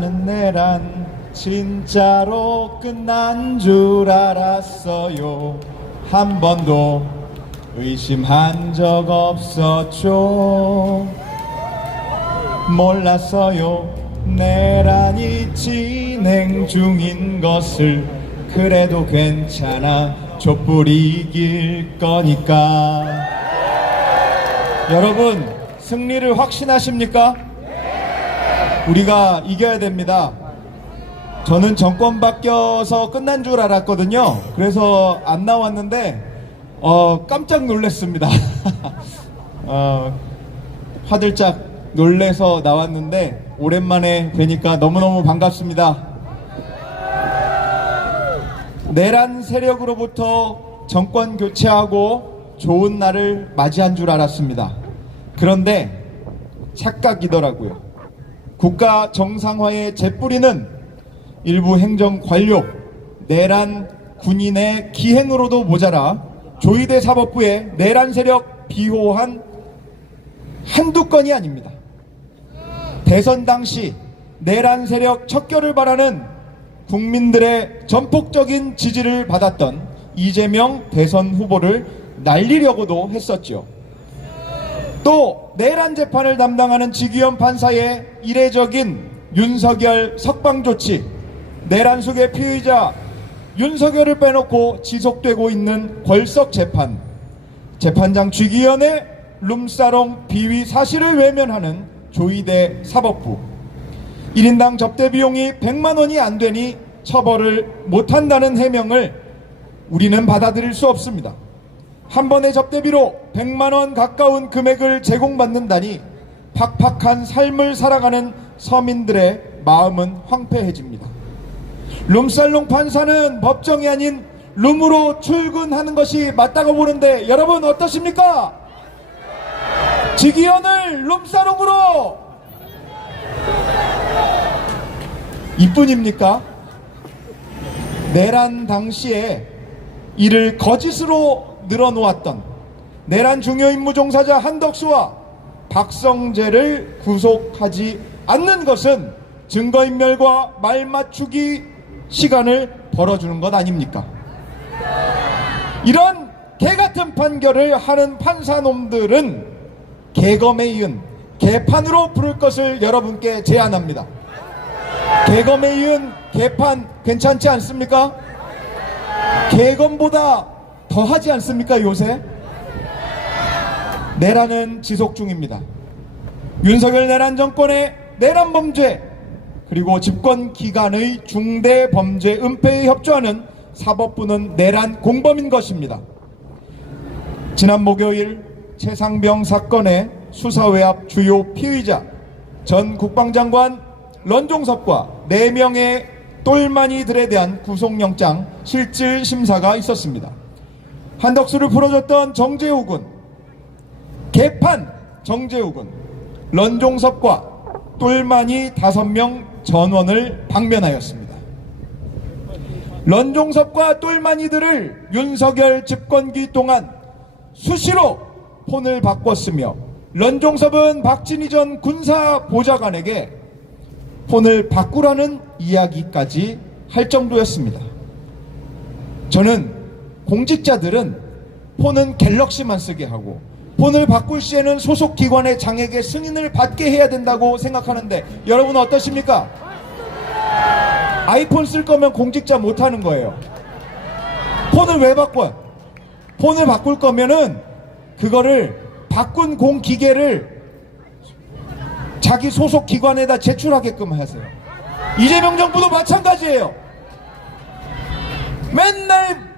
나는 내란 진짜로 끝난 줄 알았어요. 한 번도 의심한 적 없었죠. 몰랐어요 내란이 진행 중인 것을. 그래도 괜찮아 촛불 이길 거니까. 여러분 승리를 확신하십니까? 우리가 이겨야 됩니다. 저는 정권 바뀌어서 끝난 줄 알았거든요. 그래서 안 나왔는데 깜짝 놀랐습니다. 화들짝 놀래서 나왔는데 오랜만에 뵈니까 너무너무 반갑습니다. 내란 세력으로부터 정권 교체하고 좋은 날을 맞이한 줄 알았습니다. 그런데 착각이더라고요. 국가 정상화의 재뿌리는 일부 행정 관료, 내란 군인의 기행으로도 모자라 조이대 사법부의 내란 세력 비호한 한두 건이 아닙니다. 대선 당시 내란 세력 척결을 바라는 국민들의 전폭적인 지지를 받았던 이재명 대선 후보를 날리려고도 했었죠. 또 내란 재판을 담당하는 지기현 판사의 이례적인 윤석열 석방 조치, 내란 속의 피의자 윤석열을 빼놓고 지속되고 있는 궐석 재판, 재판장 지기현의 룸사롱 비위 사실을 외면하는 조이대 사법부, 1인당 접대 비용이 100만 원이 안 되니 처벌을 못한다는 해명을 우리는 받아들일 수 없습니다. 한 번의 접대비로 100만 원 가까운 금액을 제공받는다니 팍팍한 삶을 살아가는 서민들의 마음은 황폐해집니다. 룸살롱 판사는 법정이 아닌 룸으로 출근하는 것이 맞다고 보는데 여러분 어떠십니까? 지기현을 룸사롱으로 이뿐입니까? 내란 당시에 이를 거짓으로 늘어놓았던 내란 중요 임무 종사자 한덕수와 박성재를 구속하지 않는 것은 증거인멸과 말맞추기 시간을 벌어주는 것 아닙니까? 이런 개같은 판결을 하는 판사놈들은 개검에 이은 개판으로 부를 것을 여러분께 제안합니다. 개검에 이은 개판 괜찮지 않습니까? 개검보다 더하지 않습니까 요새? 내란은 지속 중입니다. 윤석열 내란 정권의 내란 범죄 그리고 집권 기간의 중대 범죄 은폐에 협조하는 사법부는 내란 공범인 것입니다. 지난 목요일 최상병 사건의 수사외압 주요 피의자 전 국방장관 런종섭과 4명의 똘마니들에 대한 구속영장 실질 심사가 있었습니다. 한덕수를 풀어줬던 정재욱은 개판 정재욱은 런종섭과 똘마니 5명 전원을 방면하였습니다. 런종섭과 똘마니들을 윤석열 집권기 동안 수시로 폰을 바꿨으며 런종섭은 박진희 전 군사보좌관에게 폰을 바꾸라는 이야기까지 할 정도였습니다. 저는 공직자들은 폰은 갤럭시만 쓰게 하고 폰을 바꿀 시에는 소속 기관의 장에게 승인을 받게 해야 된다고 생각하는데 여러분 어떠십니까? 아이폰 쓸 거면 공직자 못하는 거예요. 폰을 왜 바꿔요? 폰을 바꿀 거면은 그거를 바꾼 공기계를 자기 소속 기관에다 제출하게끔 하세요. 이재명 정부도 마찬가지예요. 맨날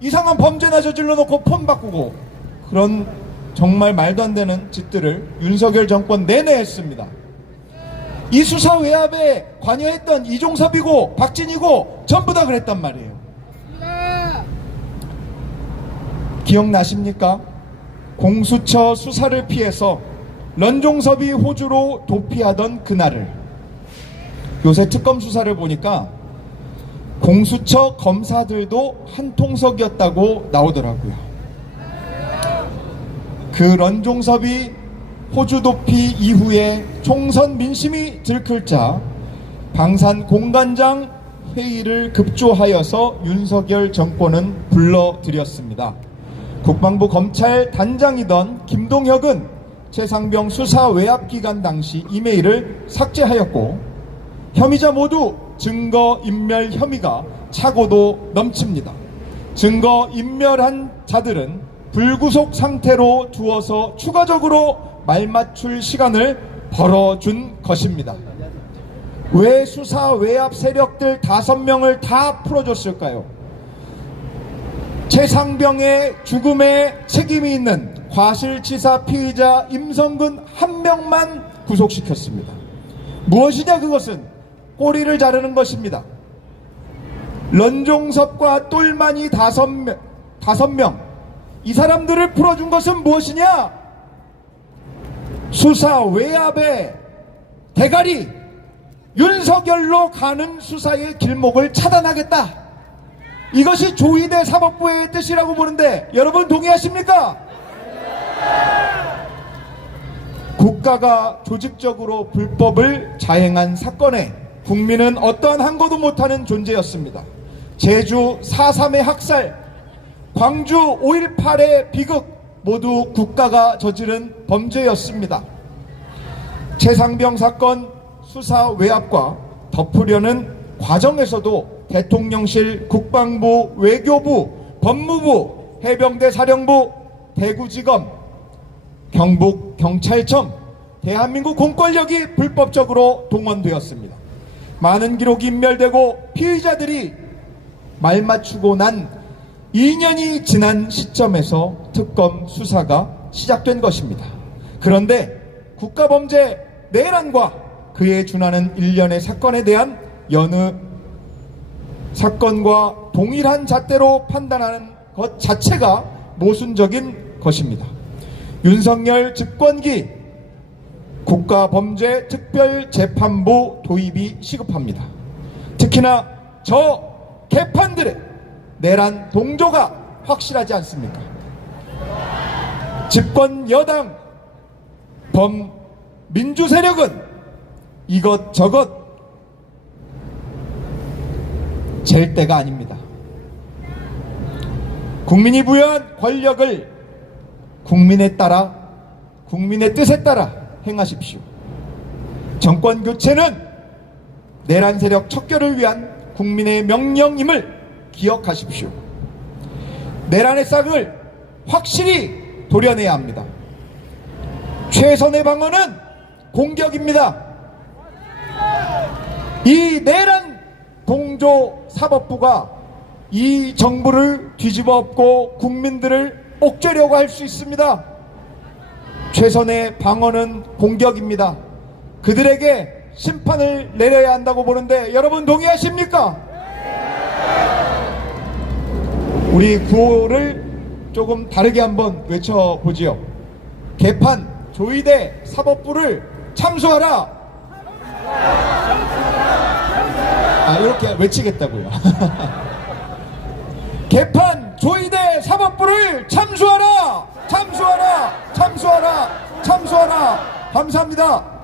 이상한 범죄나 저질러 놓고 폰 바꾸고 그런 정말 말도 안 되는 짓들을 윤석열 정권 내내 했습니다. 이 수사 외압에 관여했던 이종섭이고 박진희고 전부 다 그랬단 말이에요. 기억나십니까? 공수처 수사를 피해서 런종섭이 호주로 도피하던 그날을. 요새 특검 수사를 보니까 공수처 검사들도 한 통속이었다고 나오더라고요. 그 런종섭이 호주 도피 이후에 총선 민심이 들끓자 방산공관장 회의를 급조하여서 윤석열 정권은 불러들였습니다. 국방부 검찰 단장이던 김동혁은 최상병 수사 외압 기간 당시 이메일을 삭제하였고, 혐의자 모두 증거인멸 혐의가 차고도 넘칩니다. 증거인멸한 자들은 불구속 상태로 두어서 추가적으로 말맞출 시간을 벌어준 것입니다. 왜 수사 외압 세력들 5명을 다 풀어줬을까요? 최상병의 죽음에 책임이 있는 과실치사 피의자 임성근 한 명만 구속시켰습니다. 무엇이냐, 그것은 꼬리를 자르는 것입니다. 런종섭과 똘마니 5명, 이 사람들을 풀어준 것은 무엇이냐? 수사 외압의 대가리 윤석열로 가는 수사의 길목을 차단하겠다. 이것이 조희대 사법부의 뜻이라고 보는데 여러분 동의하십니까? 국가가 조직적으로 불법을 자행한 사건에 국민은 어떠한 항거도 못하는 존재였습니다. 제주 4.3의 학살, 광주 5.18의 비극 모두 국가가 저지른 범죄였습니다. 최상병 사건 수사 외압과 덮으려는 과정에서도 대통령실, 국방부, 외교부, 법무부, 해병대 사령부, 대구지검, 경북경찰청, 대한민국 공권력이 불법적으로 동원되었습니다. 많은 기록이 인멸되고 피의자들이 말맞추고 난 2년이 지난 시점에서 특검 수사가 시작된 것입니다. 그런데 국가범죄 내란과 그에 준하는 일련의 사건에 대한 여느 사건과 동일한 잣대로 판단하는 것 자체가 모순적인 것입니다. 윤석열 집권기 국가범죄특별재판부 도입이 시급합니다. 특히나 저 개판들의 내란 동조가 확실하지 않습니까? 집권 여당 범민주 세력은 이것저것 잴 때가 아닙니다. 국민이 부여한 권력을 국민에 따라, 국민의 뜻에 따라 행하십시오. 정권 교체는 내란 세력 척결을 위한 국민의 명령임을 기억하십시오. 내란의 싹을 확실히 도려내야 합니다. 최선의 방어는 공격입니다. 이 내란 동조 사법부가 이 정부를 뒤집어 엎고 국민들을 옥죄려고 할 수 있습니다. 최선의 방어는 공격입니다. 그들에게 심판을 내려야 한다고 보는데 여러분 동의하십니까? 우리 구호를 조금 다르게 한번 외쳐보지요. 개판 조희대 사법부를 참수하라. 이렇게 외치겠다고요. 개판 조희대 사법부를 참수하라. 참수하라. 참수하라. 참수하라. 감사합니다.